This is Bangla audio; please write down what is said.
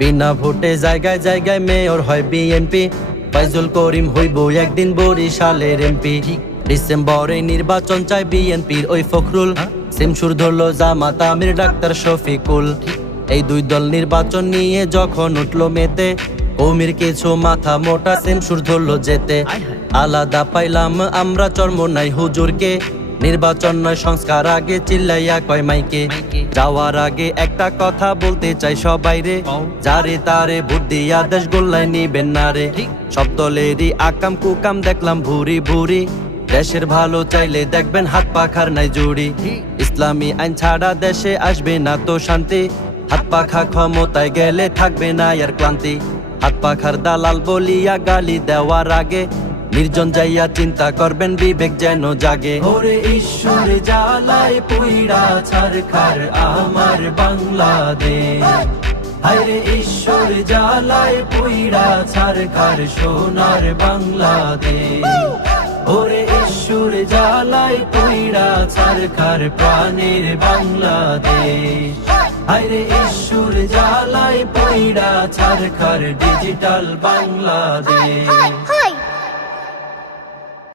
বিনা ভোটে জায়গায় জায়গায় মেয়র হয় বিএনপি। ফাইজুল করিম হইব একদিন বরিশালের এমপি। ডিসেম্বরে নির্বাচন চায় বিএনপির ওই ফখরুল। সিমসুর ধরল জামাত আমির ডাক্তার শফিকুল। এই দুই দল নির্বাচন নিয়ে যখন উঠলো মেতে, কৌমির কিছু মাথা মোটা সিমসুর ধরল যেতে। আলাদা পাইলাম আমরা চর্ম নাই হুজুরকে, নির্বাচন নয় সংস্কার আগে চিল্লাইয়া কয় মাইকে। যাওয়ার আগে একটা কথা বলতে চাই সবাই রে, যারে তারে ভোট দিয়া দেশ গোল্লায় নিবেন না রে। সব দলেরই আকাম কুকাম দেখলাম ভুরি ভুরি, দেশের ভালো চাইলে দেখবেন হাত পাখার নাই জুড়ি। ইসলামী আইন ছাড়া দেশে আসবে না তো শান্তি, হাত পাখা ক্ষমতায় গেলে থাকবে না আর ক্লান্তি। হাত পাখার দালাল বলিয়া গালি দেওয়ার আগে নির্জন যাইয়া চিন্তা করবেন বিবেক যেন জাগে। ওরে ঈশ্বর জ্বালায় পুইড়া ছারখার আমার বাংলাদেশ, হায়রে ঈশ্বর জ্বালায় পুইড়া ছারখার সোনার বাংলাদেশ। ওরে ঈশ্বর জ্বালায় পুইড়া ছারখার প্রাণের বাংলাদেশ, হায়রে ঈশ্বর জ্বালায় পুইড়া ছারখার ডিজিটাল বাংলাদেশ।